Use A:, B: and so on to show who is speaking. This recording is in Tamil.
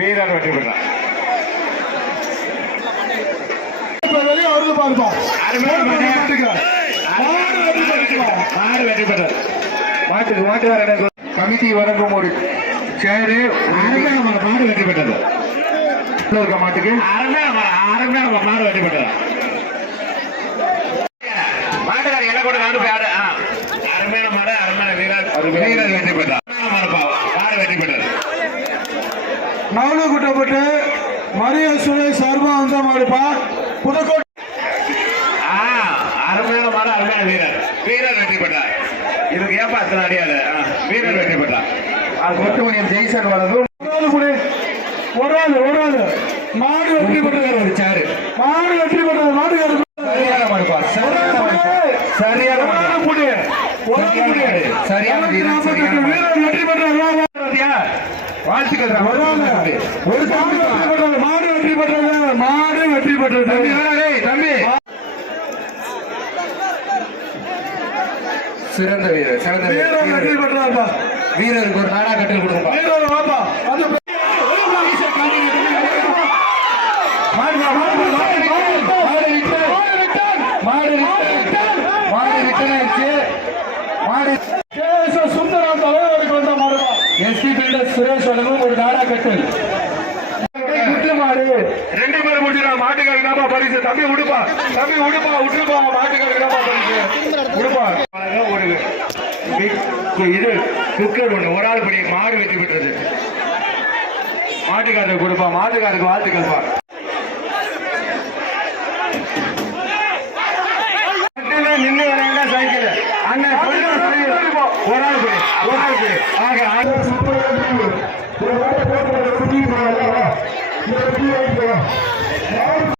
A: வீரர் வெற்றி பெற்றார். மாட்டுக்காரர் கமிட்டி வழங்கும் ஒரு சேரு மாடு வெற்றி பெற்றது. இருக்க மாட்டுக்கு. மரம் மாடு வெற்றி பெற்றது. மாட்டுக்கார இலை கூட நாடு போய் ஆடு. அருமையான மாடு அருமையான வீரர் வீரர் வெற்றி பெற்றார் அருமையான மரப்பா மாடு வெற்றி பெற்றது
B: நாலு குட்டப்பட்டு மரிய சுரேஷ் சார்பா வந்த மாடுப்பா புதுக்கோட்டை
A: ஆ, அருமையான மாடு அருமையான வீரர். வீரர் வெற்றி பெற்றார். இதுக்கு ஏப்பா அத்தனை அடியாது வீரர் வெற்றி பெற்றார். அது கொட்டுமணியம் ஜெய்சன் வரதும்
B: ஒரு ஆளு. ஒரு ஆளு மாடு வெற்றி பெற்றது.
A: சேரு.
B: மாடு வெற்றி பெற்றது. மாடு
A: சரியான மாடுப்பா சரியான சரியான மாடு. சரியான வீரர்,
B: வெற்றி
A: பாத்தியா? வாழ்த்துக்கள் ரா,
B: ஒரு
A: தம்பி.
B: வெற்றி பெற்றது மாடு வெற்றி பெற்றது மாடு வெற்றி பெற்றது
A: தம்பி தம்பி சிறந்த வீரர் சிறந்த
B: வீரர் வெற்றி
A: வீரர்
B: பெற்றார்ப்பா
A: வீரருக்கு ஒரு நாடா கட்டில் கொடுக்கும்பா
B: வீரர் வாப்பா அது
A: மாடு மாடு ரிட்டர்ன் ஆயிடுச்சு. மாடு
B: சுந்தரம் தலைவருக்கு வந்த மாடுப்பா
A: எஸ்பி பில்டர் சுரேஷ் வழங்கும் ஒரு நாடா கட்டும்
B: குட்டி மாடு ரெண்டு பேரும் முடிச்சிடா மாட்டுக்காரங்க தான்ப்பா பரிசு? தம்பி உடுப்பா தம்பி உடுப்பா விட்டுருப்பா மாட்டுக்காரங்க தான்ப்பா பரிசு? உடுப்பா.
A: ஒரு big இது குக்கர் ஒண்ணு. ஒரு ஆள் படி மாடு வெற்றி பெற்றது. மாட்டுக்காரருக்கு கொடுப்பா மாட்டுக்காரருக்கு வாழ்த்துக்கள்ப்பா. ஒரு ஆள் படி ஒரு ஆக ஆக
B: ஒரு